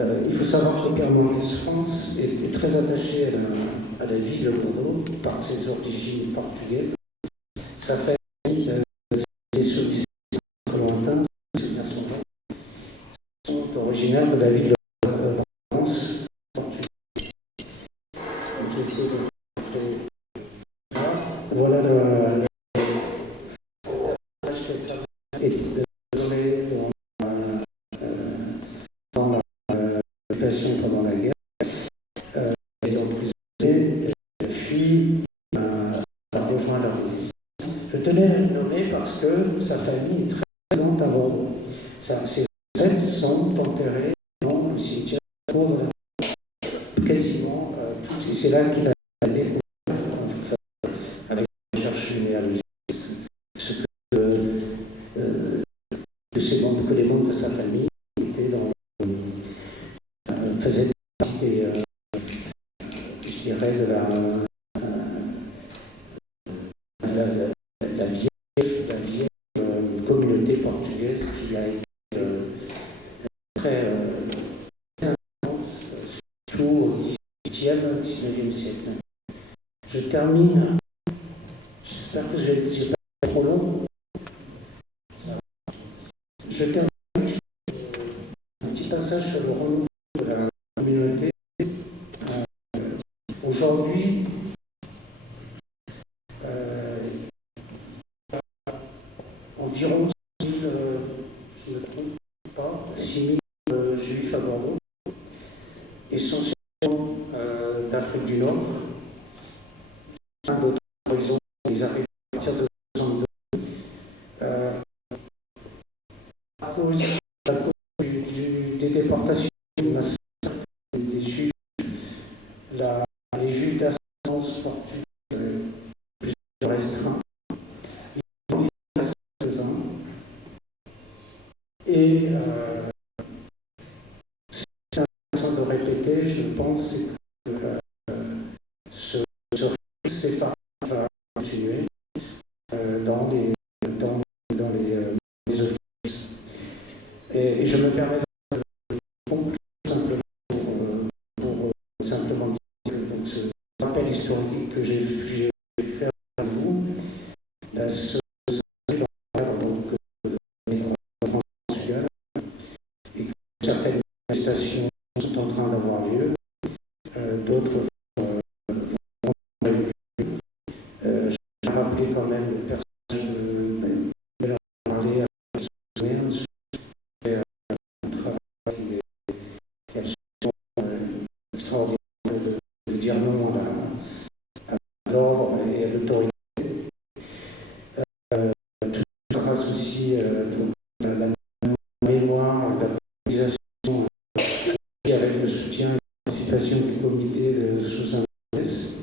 Il faut savoir que Pierre Mendès France était très attaché à la ville de Bordeaux par ses origines portugaises. Sa famille, c'est sur du lointain, ces personnes-là sont originaires de la ville de France portugaise. Donc j'essaie de montrer là. Voilà le dans la occupation pendant la guerre. Et donc prisonnier fuit à rejoindre la résistance. Je tenais à le nommer parce que sa famille est très présente à Bordeaux. Ses ancêtres sont enterrés dans le cimetière pauvre, quasiment tous. Et c'est là qu'il a découvert, avec la recherche généalogique, ce que les membres de sa famille étaient faisaient partie des, je dirais, de la vieille communauté portugaise qui a été très importante, surtout au XVIIIe, XIXe siècle. Je termine, j'espère que je n'ai pas trop long. Je termine un petit passage sur le renouveau de la communauté. Aujourd'hui, environ 6 000, je ne me trompe pas, 6 000 juifs à Bordeaux, essentiellement d'Afrique du Nord. D'autres horizons, ils arrivent à partir de 62. À cause des déportations massives des juifs, les juifs d'ascendance portugaise plus restreints, ils restent présents. Et c'est intéressant de répéter, je pense, que ce risque séparé va continuer dans les offices. Et je me permets de conclure simplement pour simplement dire que donc, ce rappel historique que j'ai fait à vous, se dans le cadre de France Portugal, et que certaines manifestations sont en train d'avoir lieu, d'autres vont avoir lieu. Je vais rappeler quand même le personnage de Bernard Parlé à Souvenir, qui est un travail qui est absolument extraordinaire de dire non à l'ordre et à l'autorité. Tout grâce aussi la mémoire, la mobilisation avec le soutien et la participation du comité de Sous-Invest.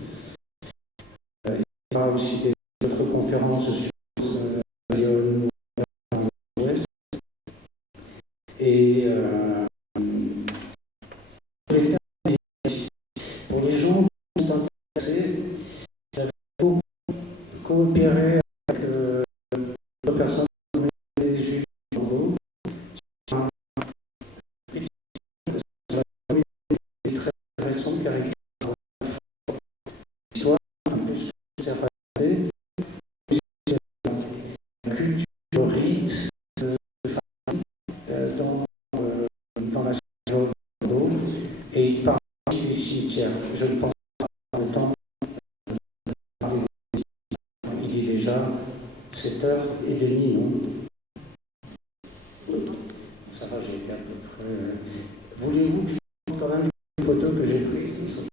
Il y aura aussi d'autres conférences sur Lyon Ouest. Et pour les gens qui sont intéressés, j'avais coopéré avec d'autres personnes des juifs de Bordeaux. C'est très intéressant car il soit un peu observé la culture, le rite de famille dans la région de Bordeaux et il parle des cimetières. Je ne pense pas autant parler des cimetières. Il est déjà 7h30, non? Ça va, j'ai été à peu près. Voulez-vous que je vous montre quand même les photos que j'ai prises qui sont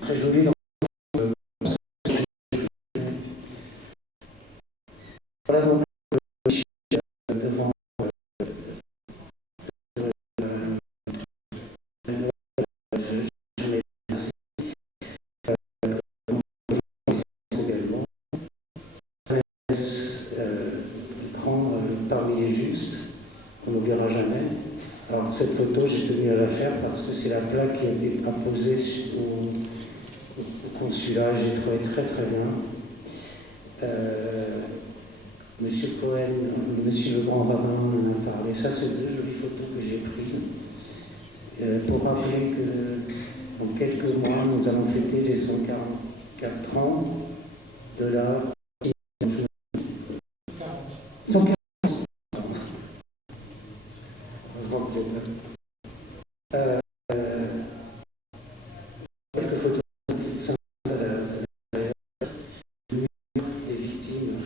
très jolies dans voilà donc devant également grand parmi les justes, on n'oubliera jamais. Alors cette photo, j'ai tenu à la faire parce que c'est la plaque qui a été apposée au consulat, j'ai trouvé très très bien. Monsieur Cohen, Monsieur le Grand Rabbin en a parlé. Ça, c'est deux jolies photos que j'ai prises. Pour rappeler que dans quelques mois, nous allons fêter les 144 ans de la 140. Quelques photos des victimes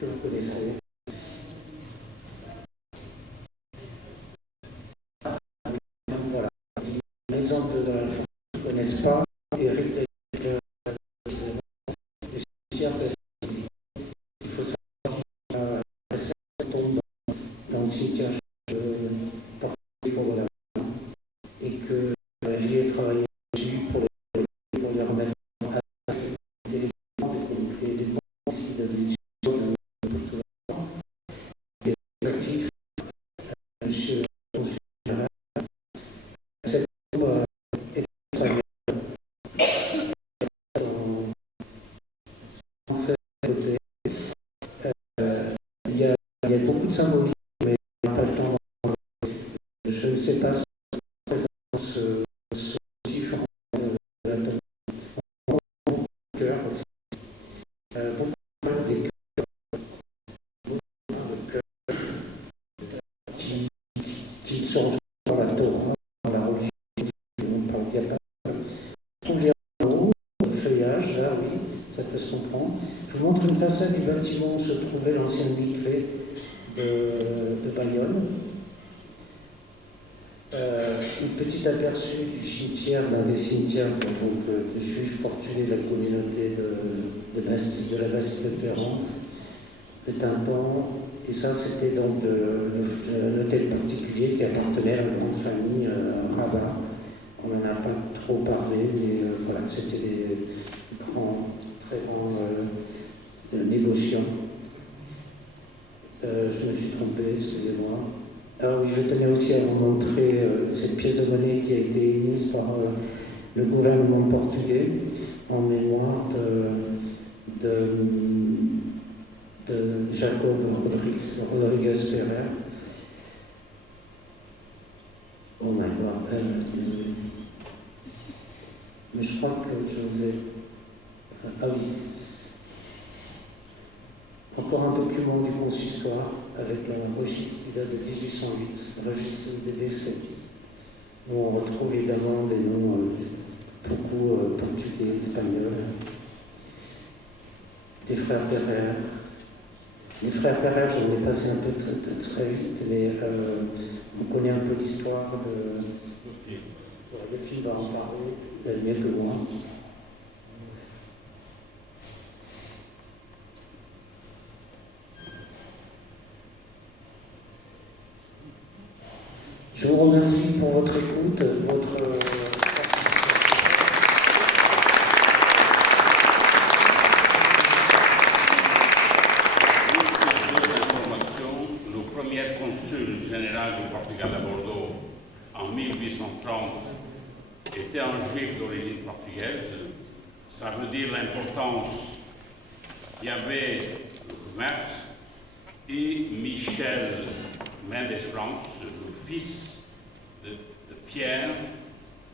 que vous connaissez. Voilà. Un exemple de la chanson que je ne connaisse pas, Éric Taylor, le cimetière de il faut savoir que la scène tombe dans le cimetière de Porto et que j'ai travaillé dessus pour les remettre à des membres aussi de l'édition des actifs. Monsieur cette tombe est il y a beaucoup de symbolisme, mais il n'y a pas le temps. Je ne sais pas si ce motif en la tombe cœur beaucoup des cœurs qui sont dans la Torah, dans la religion, on parle il y a pas. Trouve les haut, le feuillage, là oui, ça peut se comprendre. Je vous montre une façade du bâtiment où se trouvait l'ancien mikvé de Bayonne. Une petite aperçu du cimetière, l'un des cimetières de juifs portugais de la communauté de la Basse-de-Terrance, le tympan, et ça c'était donc un hôtel particulier qui appartenait à la grande famille Rabat. On n'en a pas trop parlé, mais voilà, c'était des très grands négociants. Je me suis trompé, excusez-moi. Alors oui, je tenais aussi à vous montrer cette pièce de monnaie qui a été émise par le gouvernement portugais en mémoire de Jacob Rodrigues Ferrer. Oh my God, désolé. Mais je crois que je vous ai... Ah oui. Encore un document du consistoire avec un registre qui date de 1808, un registre des décès, où on retrouve évidemment des noms beaucoup portugais, espagnols, des frères Ferrer. Les frères Ferrer, j'en ai passé un peu très vite, mais on connaît un peu l'histoire de... Le film va en parler mieux que moi. Je vous remercie pour votre écoute, Le premier consul général du Portugal à Bordeaux en 1830 était un juif d'origine portugaise. Ça veut dire l'importance. Il y avait le commerce et Michel Mendes France, le fils de Pierre,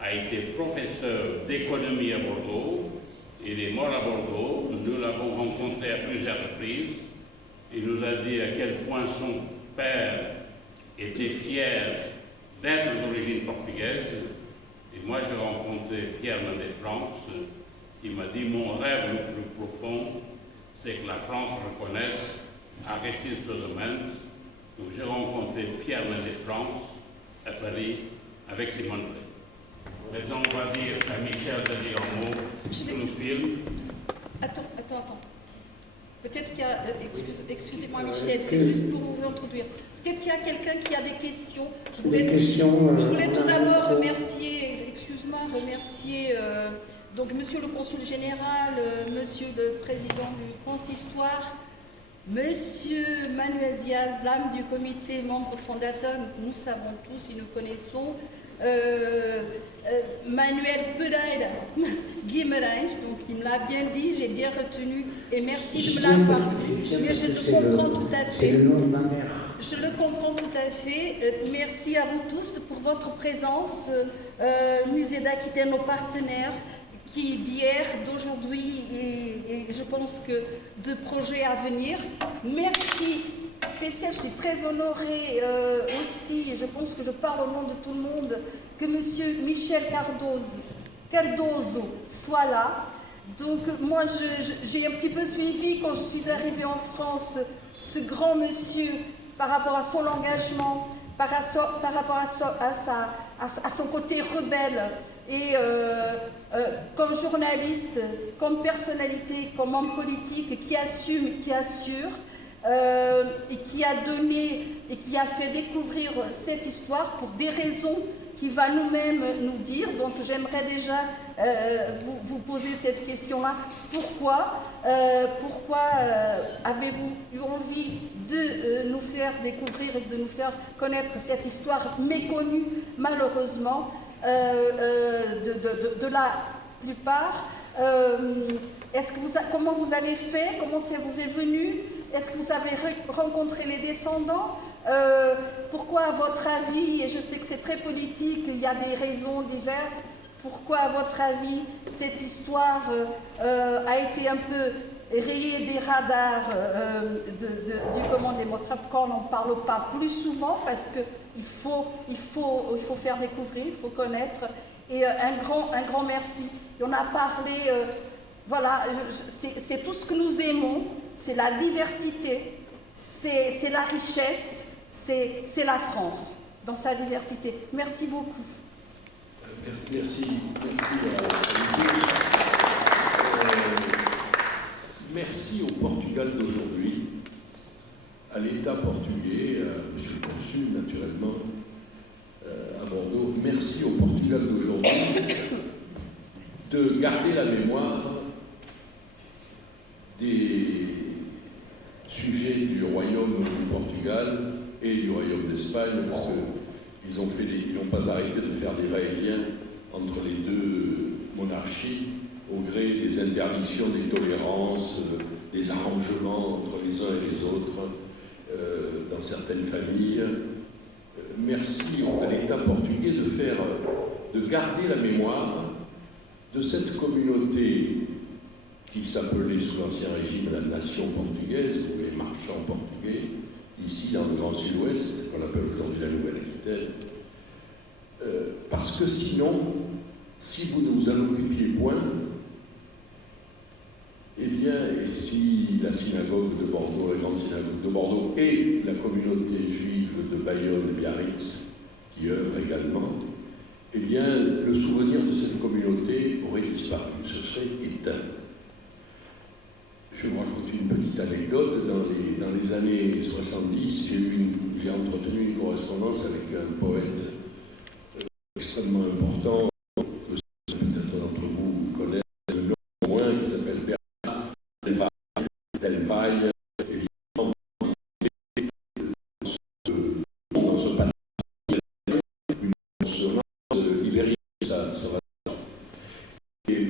a été professeur d'économie à Bordeaux. Il est mort à Bordeaux. Nous l'avons rencontré à plusieurs reprises. Il nous a dit à quel point son père était fier d'être d'origine portugaise. Et moi, j'ai rencontré Pierre Mendès France, qui m'a dit mon rêve le plus profond, c'est que la France reconnaisse Aristide Sozomen. Donc j'ai rencontré Pierre Mendès France à Paris avec Simone Veil. Maintenant, on va dire à Michel de dire un mot sur le film. Attends. Peut-être qu'il y a... excusez-moi Michel, c'est juste pour vous introduire. Peut-être qu'il y a quelqu'un qui a des questions. Je voulais tout d'abord remercier, donc Monsieur le Consul Général, Monsieur le Président du Consistoire, Monsieur Manuel Diaz, l'âme du comité, membre fondateur, nous savons tous et nous connaissons, Manuel Pereira Guimarães, donc il me l'a bien dit, j'ai bien retenu, et merci de me l'avoir dit, mais je te comprends tout à fait. C'est le nom de ma mère. Je le comprends tout à fait. Merci à vous tous pour votre présence. Musée d'Aquitaine, nos partenaires, qui d'hier, d'aujourd'hui et je pense que de projets à venir. Merci spécial, je suis très honorée aussi, et je pense que je parle au nom de tout le monde, que M. Michel Cardozo soit là. Donc moi, j'ai un petit peu suivi quand je suis arrivée en France ce grand monsieur par rapport à son engagement, par rapport à son côté rebelle et comme journaliste, comme personnalité, comme homme politique qui assume, qui assure et qui a donné et qui a fait découvrir cette histoire pour des raisons qu'il va nous-mêmes nous dire. Donc j'aimerais déjà vous poser cette question-là. Pourquoi avez-vous eu envie de nous faire découvrir et de nous faire connaître cette histoire méconnue, malheureusement, de la plupart? Comment vous avez fait? Comment ça vous est venu? Est-ce que vous avez rencontré les descendants? Pourquoi, à votre avis, et je sais que c'est très politique, il y a des raisons diverses, pourquoi, à votre avis, cette histoire a été un peu rayée des radars du commandement Trapcan? On n'en parle pas plus souvent parce qu'il faut faire découvrir, il faut connaître. Et un grand merci. Et on a parlé, voilà, c'est tout ce que nous aimons, c'est la diversité, c'est la richesse, c'est la France dans sa diversité. Merci beaucoup. Merci. Merci au Portugal d'aujourd'hui, à l'État portugais, à M. le Consul naturellement, à Bordeaux. Merci au Portugal d'aujourd'hui de garder la mémoire des sujets du Royaume du Portugal et du Royaume d'Espagne, parce qu'ils n'ont pas arrêté de faire des va-et-vient entre les deux monarchies au gré des interdictions, des tolérances, des arrangements entre les uns et les autres dans certaines familles. Merci à l'État portugais de garder la mémoire de cette communauté qui s'appelait sous l'Ancien Régime la nation portugaise, ou les marchands portugais, ici dans le Grand Sud-Ouest, qu'on appelle aujourd'hui la Nouvelle-Aquitaine. Parce que sinon, si vous ne vous en occupiez point, eh bien, et si la synagogue de Bordeaux, la grande synagogue de Bordeaux, et la communauté juive de Bayonne et Biarritz, qui œuvrent également, eh bien, le souvenir de cette communauté aurait disparu, se serait éteint. Je vous raconte une petite anecdote. Dans les années 70, j'ai entretenu une correspondance avec un poète extrêmement important, que peut-être d'entre vous connaissent le nom au moins, qui s'appelle Bernard Delvaille. Évidemment, dans ce patrimoine, une consonance ibérique, ça va. Et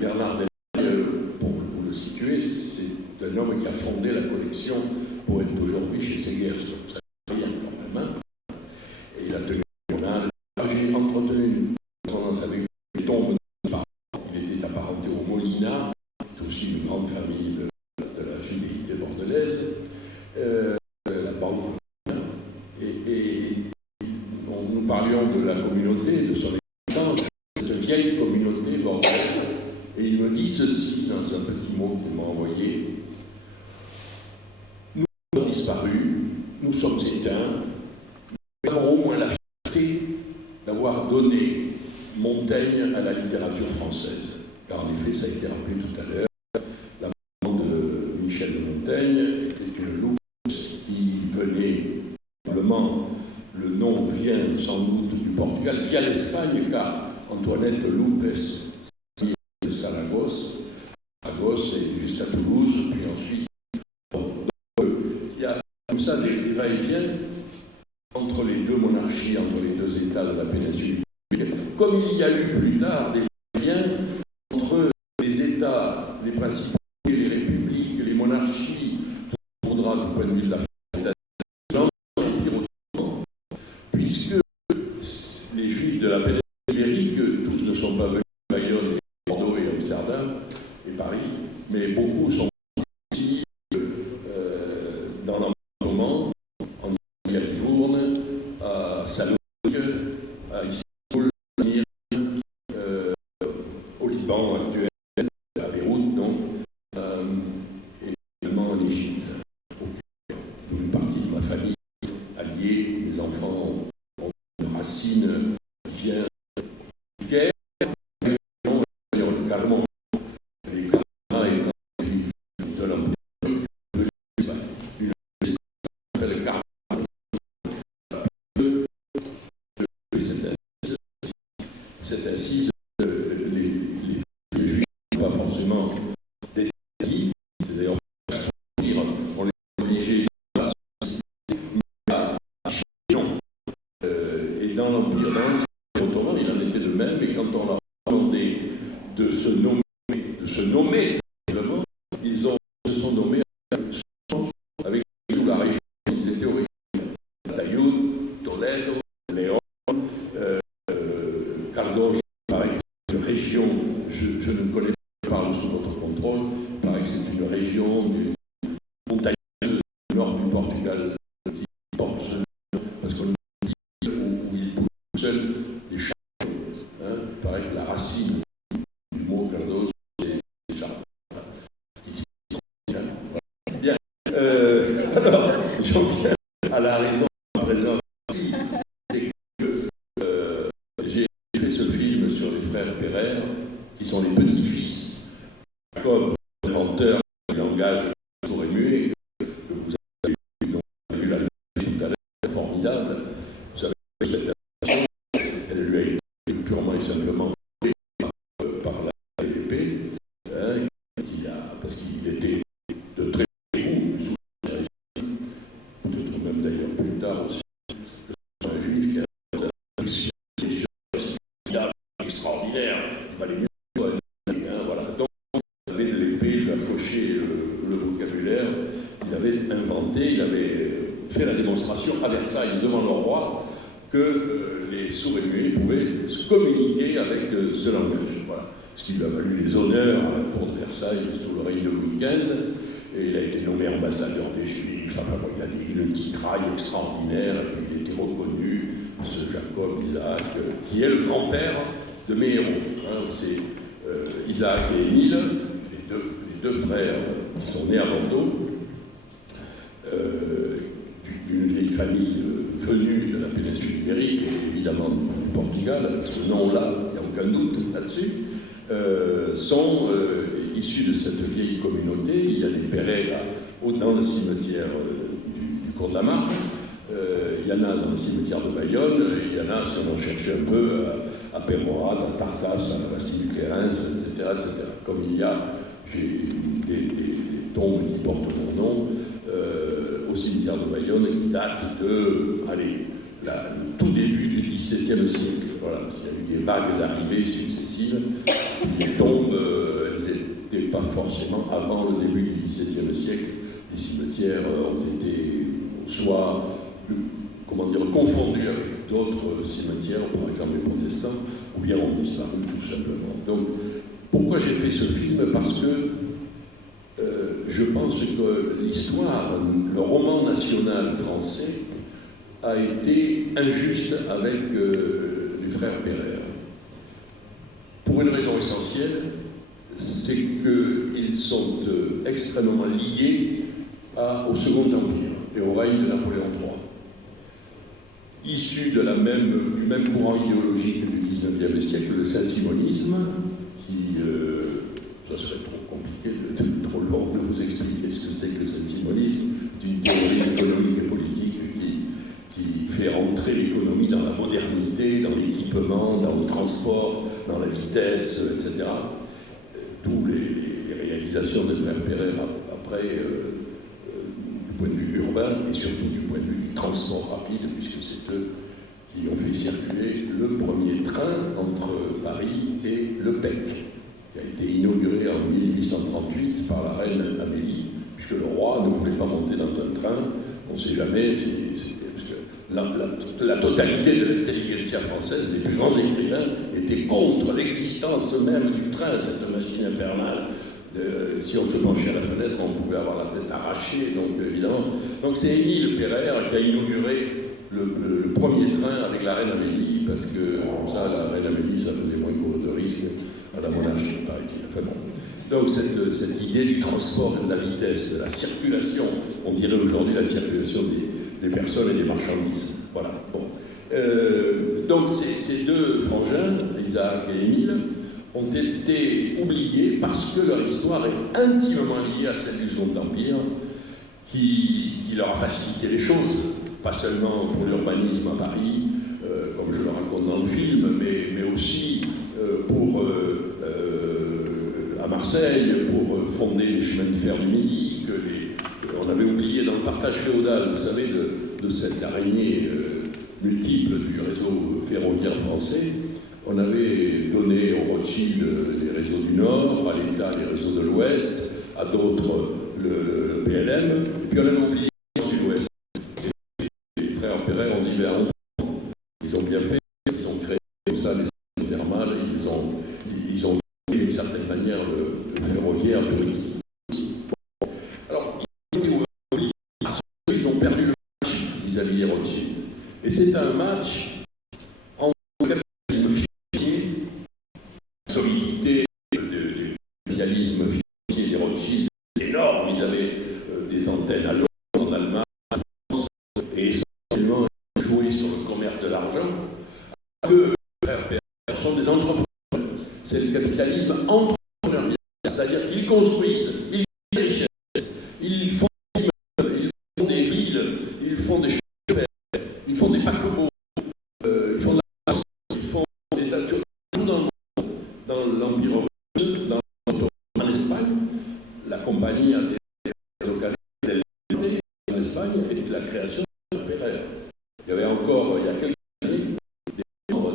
Bernard Delvaille, pour vous le situer, c'est un homme qui a fondé la collection Poète d'aujourd'hui chez Séguers. Ça fait rien quand même. Et il a tenu un journal. J'ai entretenu une correspondance avec les tombes de parents. Il était apparenté au Molina, qui est aussi une grande famille de la judéité bordelaise. La banque. Et nous parlions de la communauté, de son existence, cette vieille communauté bordelaise. Et il me dit ceci dans un petit mot qu'il m'a envoyé. Nous avons disparu, nous sommes éteints, nous avons au moins la fierté d'avoir donné Montaigne à la littérature française. Car en effet, ça a été rappelé tout à l'heure, la maman de Michel de Montaigne était une loups qui venait, probablement, le nom vient sans doute du Portugal, via l'Espagne, car Antoinette Loupes de Saragosse, et juste à Toulouse, puis ensuite. Il y a comme ça des va-et-vient entre les deux monarchies, entre les deux États de la péninsule. Comme il y a eu plus tard des va-et-vient entre les États, les principautés, les républiques, les monarchies, tout voudra du point de vue de la la péninsule ibérique, tous ne sont pas venus à Bayonne, Bordeaux et Amsterdam et Paris, mais beaucoup sont ici dans l'environnement, en Italie, à Livourne, à Salonique, à Istanbul, à Izmir, au Liban actuel, à Beyrouth, donc, et également en Égypte. Une partie de ma famille alliée, mes enfants ont une racine qui vient du Caire, carrément les Grands et de l'Empire le Carme. Cette assise, les juifs n'ont pas forcément des nazis, c'est d'ailleurs on les obligeait à non. Et dans l'Empire, dans l'Empire ottoman, il en était de même, et quand on leur a demandé de se nommer, ils se sont nommés avec toute la région, ils étaient originaires. Tayoud, Toledo, Léon, Cardoche, pareil, une région, je ne connais pas, parle sous votre contrôle, pareil que c'est une région montagneuse du nord du Portugal qui porte ce nom, parce qu'on dit où il pousse seul les chars. Pareil que la racine du mot Cardoche, c'est les chars. Bien. Alors, j'en viens à la raison de ma présence ici, c'est que j'ai fait ce film sur les frères Pereire, qui sont les petits-fils, comme inventeur du langage sourd et muet, que vous avez vu la vidéo tout à l'heure, formidable. Vous savez que cette adaptation, elle lui a été purement et simplement faite par la LDP, parce qu'il était de très goût sous la régime, peut-être même d'ailleurs plus tard aussi, que c'est un juif qui a extraordinaire, il valait mieux voilà. Donc, il avait de l'épée, il a fauché le vocabulaire, il avait inventé, il avait fait la démonstration à Versailles devant le roi que les sourds et muets pouvaient se communiquer avec ce langage. Voilà. Ce qui lui a valu les honneurs à la cour de Versailles sous le règne de Louis XV, et il a été nommé ambassadeur des Juifs, enfin, il a eu une titraille extraordinaire, et puis il a été reconnu, ce Jacob Isaac, qui est le grand-père de mes héros. C'est Isaac et Émile, les deux frères qui sont nés à Bordeaux, d'une vieille famille venue de la péninsule ibérique, et évidemment du Portugal, avec ce nom-là, il n'y a aucun doute là-dessus, sont issus de cette vieille communauté. Il y a des Pereira dans le cimetière du cours de la Marche, il y en a dans le cimetière de Bayonne, et il y en a, si on en cherche un peu, à Pérorade, à Tartas, à la Bastille du Quérins, etc., etc. Comme il y a des tombes qui portent mon nom au cimetière de Bayonne, qui datent de, le tout début du XVIIe siècle. Voilà, il y a eu des vagues d'arrivées successives. Les tombes, elles n'étaient pas forcément avant le début du XVIIe siècle. Les cimetières ont été soit confondus avec d'autres cimetières, par exemple les protestants, ou bien ont disparu tout simplement. Donc, pourquoi j'ai fait ce film? Parce que je pense que l'histoire, le roman national français, a été injuste avec les frères Pereire. Pour une raison essentielle, c'est qu'ils sont extrêmement liés au Second Empire et au règne de Napoléon III. Issus du même courant idéologique du XIXe siècle, le saint-simonisme, qui, ça serait trop compliqué, trop long de vous expliquer ce que c'est que le saint-simonisme, d'une théorie économique et politique qui fait rentrer l'économie dans la modernité, dans l'équipement, dans le transport, dans la vitesse, etc. D'où les réalisations de frères Pereire après, du point de vue urbain et surtout du point de vue du transport rapide, puisque c'est eux qui ont fait circuler le premier train entre Paris et Le Pec, qui a été inauguré en 1838 par la reine Amélie, puisque le roi ne voulait pas monter dans un train, on ne sait jamais, parce que la totalité de l'intelligentsia française, les plus grands écrivains, étaient contre l'existence même du train, cette machine infernale. Si on se penchait à la fenêtre, on pouvait avoir la tête arrachée, donc évidemment. Donc c'est Émile Pereire qui a inauguré le premier train avec la reine Amélie, parce que ça, la reine Amélie, ça faisait moins court de risque à la monarchie, paraît-il. Enfin bon. Donc cette idée du transport et de la vitesse, de la circulation, on dirait aujourd'hui la circulation des personnes et des marchandises. Voilà. Bon. Donc ces deux frangins, Isaac et Émile, ont été oubliés parce que leur histoire est intimement liée à celle du Second Empire, qui leur a facilité les choses, pas seulement pour l'urbanisme à Paris, comme je le raconte dans le film, mais aussi pour à Marseille, pour fonder les chemins de fer du Midi, on avait oublié dans le partage féodal, vous savez, de cette araignée multiple du réseau ferroviaire français. On avait donné aux Rothschild les réseaux du Nord, à l'État les réseaux de l'Ouest, à d'autres le PLM, et puis on avait oublié le Sud-Ouest. Les frères Pereire ont dit, ils ont bien fait, ils ont créé comme ça les stations thermales, ils ont créé d'une certaine manière le ferroviaire touristique. Alors, ils ont été oubliés parce qu'ils ont perdu le match vis-à-vis des Rothschild. Et c'est un match solidité du capitalisme financier des Rothschild énorme. Ils avaient des antennes à Londres, en Allemagne, en France, et essentiellement joué sur le commerce de l'argent. Que les frères Pereire sont des entrepreneurs. C'est le capitalisme entrepreneurial, c'est-à-dire qu'ils construisent, ils créent des richesses, ils font des villes, ils font des chemins de fer, ils font des paquebots, ils font de la force, ils font des tas de choses. Dans l'Empire romain, en Espagne, la compagnie a des occasions en Espagne et de la création de Pereire. Il y avait encore, il y a quelques années,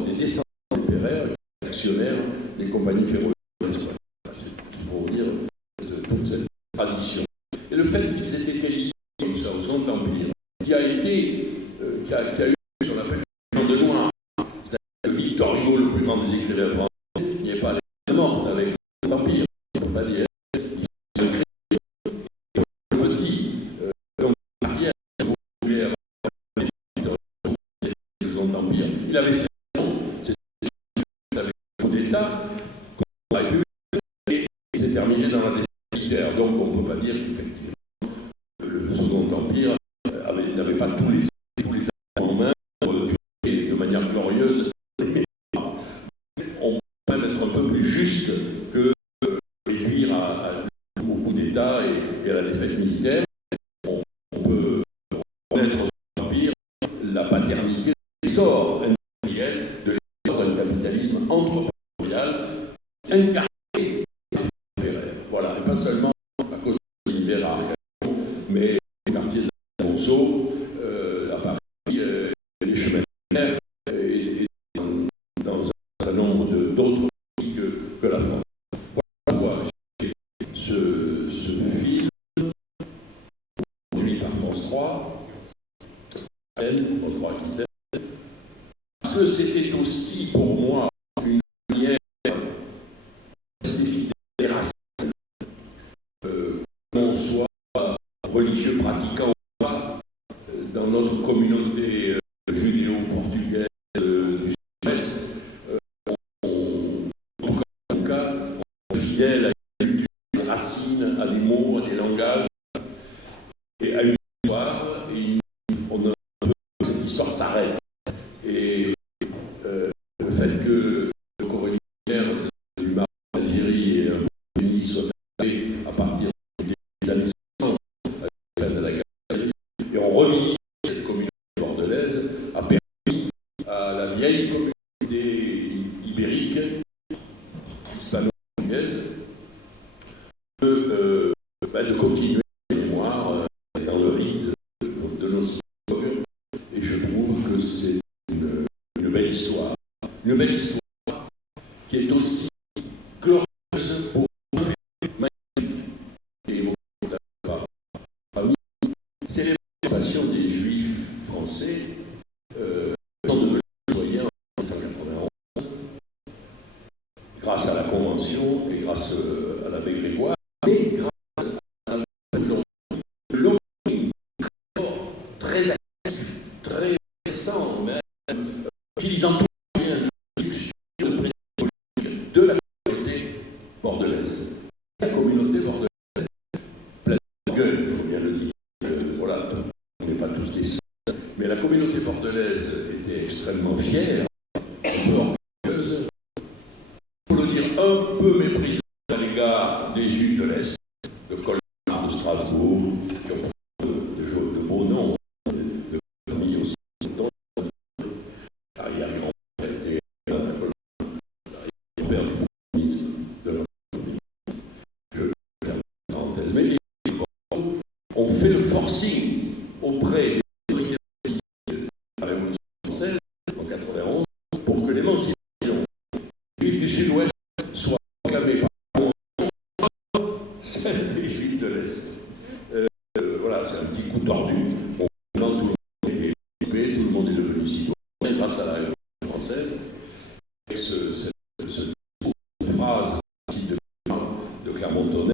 des descendants de Pereire, actionnaires des compagnies ferroviaires en Espagne. C'est pour vous dire toute cette tradition. Et le fait qu'ils étaient liés comme ça au Second Empire, qui a eu ce qu'on appelle le de noir, c'est-à-dire que Victor Hugo, le plus grand des écrivains français, n'est pas mort avec l'Empire, on ne peut pas dire. Ils ont créé un petit, donc arrière populaire du Second Empire. Il avait 7 ans, c'était avec le coup d'État, contre la République, et c'est terminé dans la défaite militaire. Donc on ne peut pas dire qu'effectivement le Second Empire n'avait pas tous les éléments en main de manière glorieuse. On peut même être un peu plus juste que réduire au coup d'État et à la défaite militaire. On peut remettre au Empire la paternité de l'essor industriel, de l'essor d'un capitalisme entrepreneurial incarné par Pereire. Voilà, et pas seulement à cause de l'univers à Arcachon, mais au quartier de la Monceau, à Paris, les chemins de fer, et dans un certain nombre d'autres pays que la France. Voilà, ce film, produit par France 3, France 3 Aquitaine, parce que c'était aussi pour moi une manière de rester fidèle des racines, qu'on soit religieux pratiquant ou pas, dans notre communauté judéo-portugaise du Sud-Ouest, en tout cas, on est fidèle à une culture, à des racines, à des mots, à des langages, et à une histoire, et cette histoire s'arrête. Et le fait que le corollaire du Maroc, d'Algérie et un peu d'Unis soit arrivé à partir des années 60 avec la fin de la guerre d'Algérie, et on revit cette communauté bordelaise, a permis à la vieille communauté ibérique, hispano-portugaise, de continuer la mémoire dans le rite de nos synagogues. Et je trouve que c'est une belle histoire. Une belle histoire qui est aussi glorieuse pour magnifique. Et c'est l'émancipation des Juifs français grâce à la Convention et grâce à l'abbé Grégoire, mais grâce à un lobbying très fort, très actif, très récent, même, utilisant tout les moyens de discussion de pression politique de la communauté bordelaise. La communauté bordelaise, pleine de gueule, il faut bien le dire, voilà, on n'est pas tous des saints, mais la communauté bordelaise était extrêmement fière, un peu orgueilleuse, pour le dire un peu méprisante à l'égard des Juifs de l'Est, de Colmar, de Strasbourg, qui ont de beaux noms, de famille aussi, dont l'arrière-grand-père était l'arrière-père du ministre de l'Enseignement. Je ferme la parenthèse. Mais les Juifs ont fait le forcing auprès des autorités politiques de la Révolution française en 1991 pour que l'émancipation des Juifs du Sud-Ouest soit proclamée par celle des Juifs de l'Est. Voilà, c'est un petit coup tordu. Maintenant, tout le monde est équipé, tout le monde est devenu citoyen grâce à la Révolution française. Et cette phrase de Clermont-Tonnerre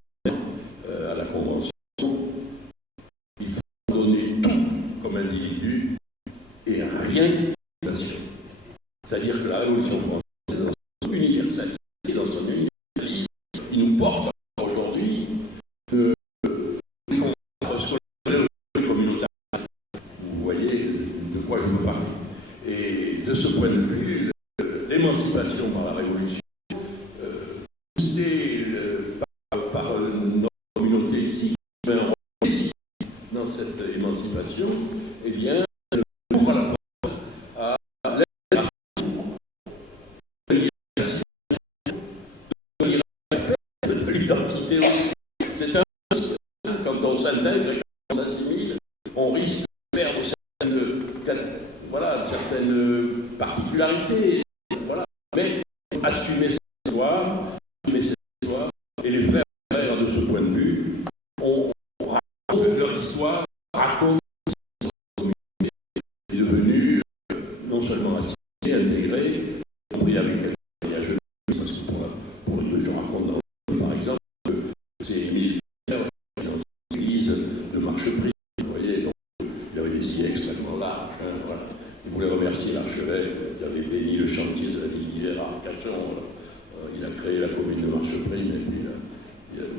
à la Convention, il faut donner tout comme individu et rien comme nation. C'est-à-dire que la Révolution française, dans son universalité, dans son universalisme, qui nous porte aujourd'hui communautaire. Vous voyez de quoi je veux parler. Et de ce point de vue, l'émancipation par la Révolution, boostée par notre communauté, si on met un rôle décisif dans cette émancipation, eh bien, ouvre la porte à l'intégration, de l'identité aussi. C'est un quand on s'intègre et quand on s'assimile, on risque de perdre certaines particularités. Voilà. Mais assumer cette histoire, et les frères de ce point de vue, on raconte leur histoire, raconte notre communauté, qui est devenue non seulement assimilée, intégrée, y compris avec la jeunesse, parce que pour ce que je raconte dans le livre, par exemple, c'est Émile dans l'église de Marcheprix. Vous voyez, donc, il y avait des idées extrêmement larges. Voilà. Il voulait remercier l'archevêque qui avait béni le chantier de la ville d'hiver à Arcachon. Il a créé la commune de Marcheprix, mais puis,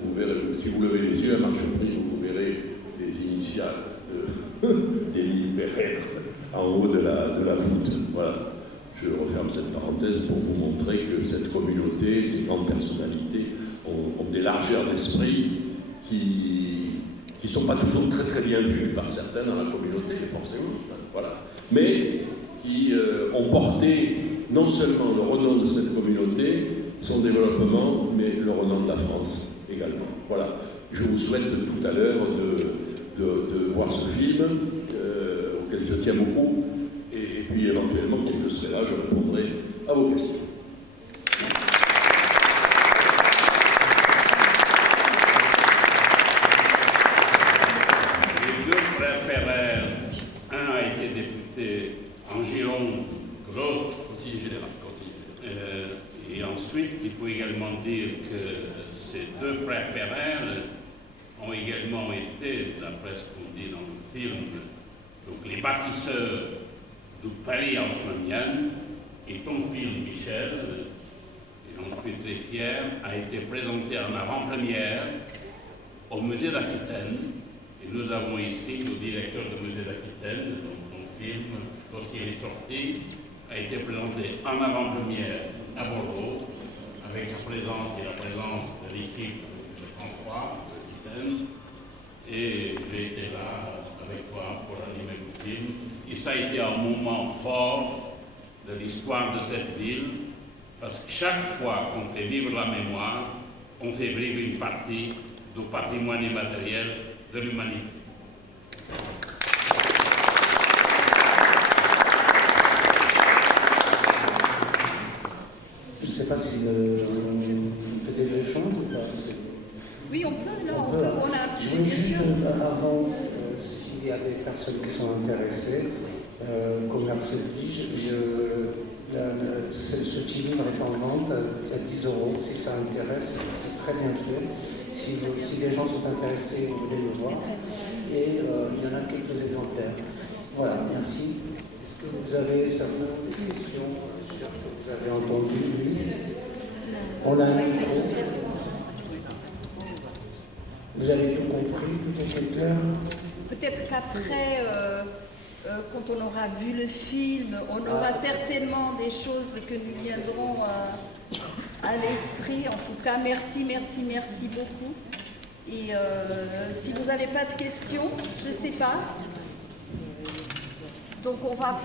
vous verrez, si vous levez les yeux à Marcheprix, vous verrez les initiales d'Émile Pereire en haut de la voûte. Voilà. Je referme cette parenthèse pour vous montrer que cette communauté, ces grandes personnalités, ont des largeurs d'esprit qui ne sont pas toujours très très bien vues par certains dans la communauté, forcément. Voilà. Mais qui ont porté non seulement le renom de cette communauté, son développement, mais le renom de la France également. Voilà. Je vous souhaite tout à l'heure de voir ce film, auquel je tiens beaucoup, et puis éventuellement, quand je serai là, je répondrai à vos questions. Les deux frères Pereire, un a été député en Gironde, l'autre conseiller général. Et ensuite, il faut également dire que ces deux frères Pereire ont également été, d'après ce qu'on dit dans le film, donc les bâtisseurs du Paris haussmannien. Et ton film, Michel, et j'en suis très fier, a été présenté en avant-première au musée d'Aquitaine. Et nous avons ici le directeur du musée d'Aquitaine, donc ton film, lorsqu'il est sorti, a été présenté en avant-première à Bordeaux, avec la présence de l'équipe de François d'Aquitaine. Et j'ai été là avec toi pour animer le film. Et ça a été un moment fort de l'histoire de cette ville, parce que chaque fois qu'on fait vivre la mémoire, on fait vivre une partie du patrimoine immatériel de l'humanité. Je ne sais pas si on fait des échanges ou pas. Oui, on peut, là, on a Je voulais bien juste, sûr. avant, s'il y a des personnes qui sont intéressées, comme Marcel dit, ce petit livre est en vente à 10 €. Si ça intéresse, c'est très bien fait. Si les gens sont intéressés, vous voulez le voir. Et il y en a quelques exemplaires. Voilà, merci. Est-ce que vous avez certainement des questions sur ce que vous avez entendu? Oui. On a un micro. Vous avez tout compris, tout est clair? Peut-être qu'après, quand on aura vu le film, on aura certainement des choses que nous viendront à l'esprit. En tout cas, merci beaucoup. Et si vous n'avez pas de questions, je ne sais pas. Donc on va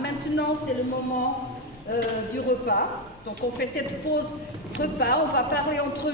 maintenant, c'est le moment du repas. Donc on fait cette pause repas, on va parler entre nous.